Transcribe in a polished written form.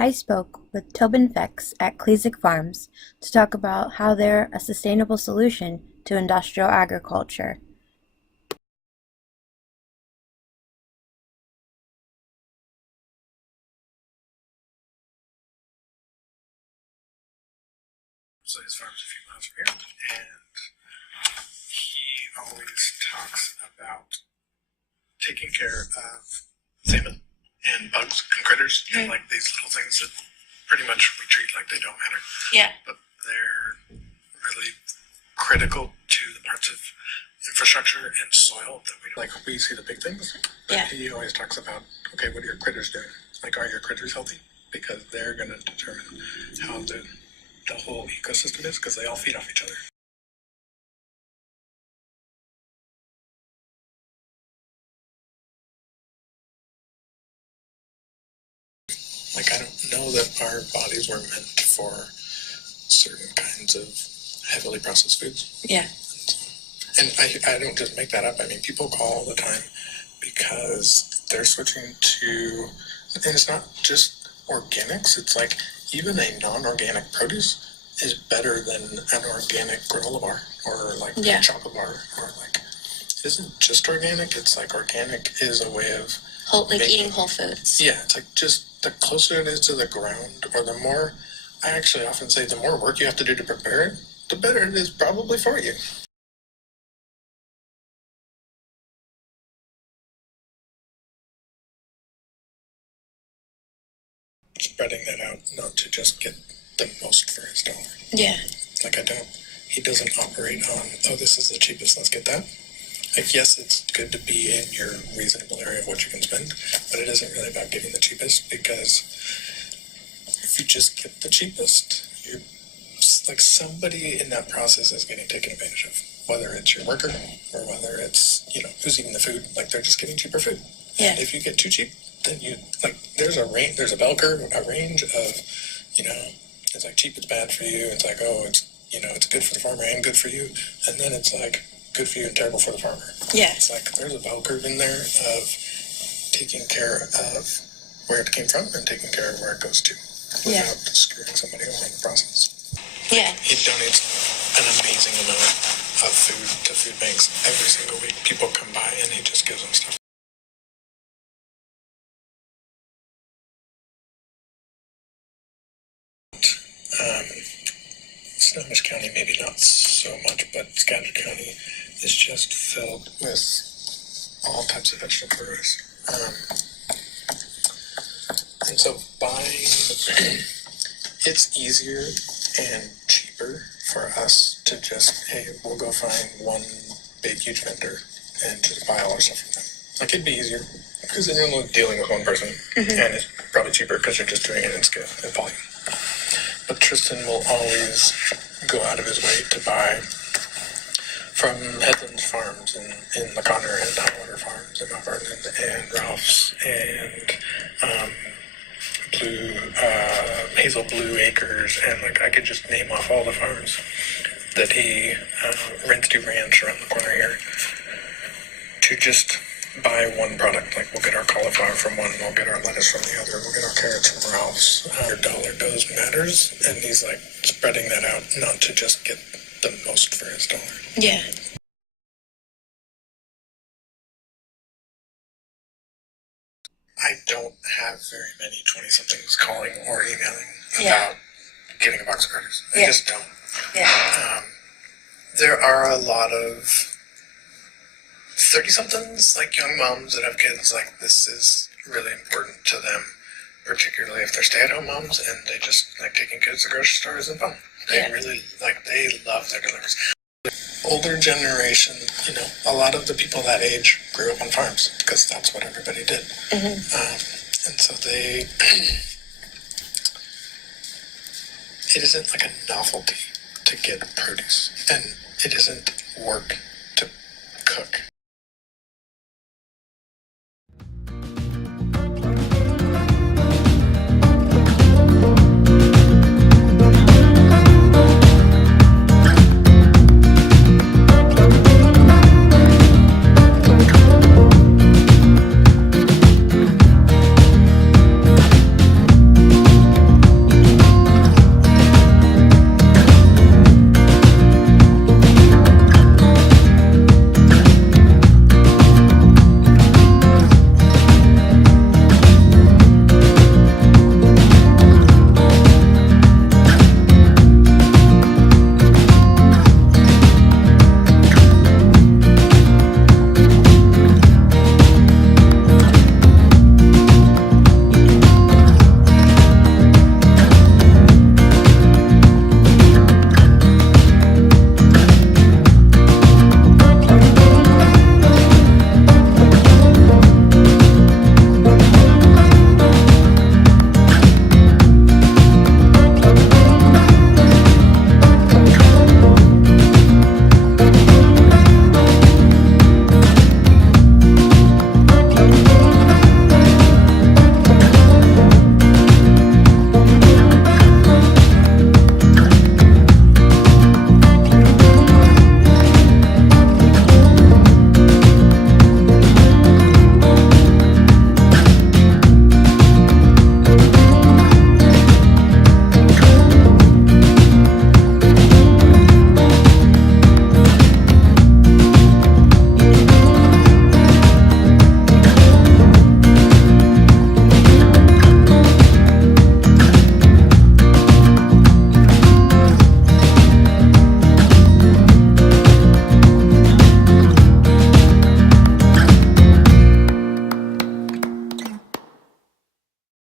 I spoke with Tobin Fex at Klesick Farms to talk about how they're a sustainable solution to industrial agriculture. So his farm's a few miles from here, and he always talks about taking care of salmon and bugs and critters and like these little things that pretty much we treat like they don't matter. Yeah. But they're really critical to the parts of infrastructure and soil that we see the big things. But Yeah. he always talks about, okay, what are your critters doing? Like, are your critters healthy? Because they're going to determine how the whole ecosystem is, because they all feed off each other. Like, I don't know that our bodies were meant for certain kinds of heavily processed foods. Yeah. And I don't just make that up. I mean, people call all the time because they're switching to, and it's not just organics. It's like even a non-organic produce is better than an organic granola bar or like a chocolate bar or like, it isn't just organic. It's like organic is a way of eating whole foods. Yeah, it's like just the closer it is to the ground, or the more, I actually often say the more work you have to do to prepare it, the better it is probably for you. Spreading that out, not to just get the most for his dollar. Yeah. Like he doesn't operate on, oh, this is the cheapest, let's get that. Like, yes, it's good to be in your reasonable area of what you can spend, but it isn't really about getting the cheapest, because if you just get the cheapest, you're like, somebody in that process is getting taken advantage of, whether it's your worker or whether it's, who's eating the food. Like, they're just getting cheaper food. Yeah. And if you get too cheap, then there's a bell curve, a range of, it's like cheap, it's bad for you. It's like, oh, it's good for the farmer and good for you. And then it's like good for you and terrible for the farmer. Yeah. It's like there's a bell curve in there of taking care of where it came from and taking care of where it goes to without screwing somebody over in the process. Yeah. He donates an amazing amount of food to food banks every single week. People come by and he just gives them stuff. Snohomish County, maybe not so much, but Skagit County is just filled with all types of vegetable produce. And so it's easier and cheaper for us to just, hey, we'll go find one big, huge vendor and just buy all our stuff from them. Like, it'd be easier, because then you're only dealing with one person, and it's probably cheaper because you're just doing it in scale and volume. But Tristan will always go out of his way to buy from Headlands Farms in LaConner, and Hotwater Farms in Mount Vernon, and Ralph's, and Hazel Blue Acres, and like, I could just name off all the farms that he rents to ranch around the corner here, to just buy one product. Like, we'll get our cauliflower from one, we'll get our lettuce from the other, we'll get our carrots from Ralph's. Your dollar goes matters, and he's like spreading that out, not to just get the most for his dollar. Yeah. I don't have very many 20-somethings calling or emailing about getting a box of produce. I just don't. Yeah. There are a lot of 30-somethings, like young moms that have kids, like, this is really important to them, particularly if they're stay-at-home moms and they just like taking kids to grocery stores and fun. They really, they love their deliveries. Older generation, a lot of the people that age grew up on farms, because that's what everybody did. And so it isn't like a novelty to get produce, and it isn't work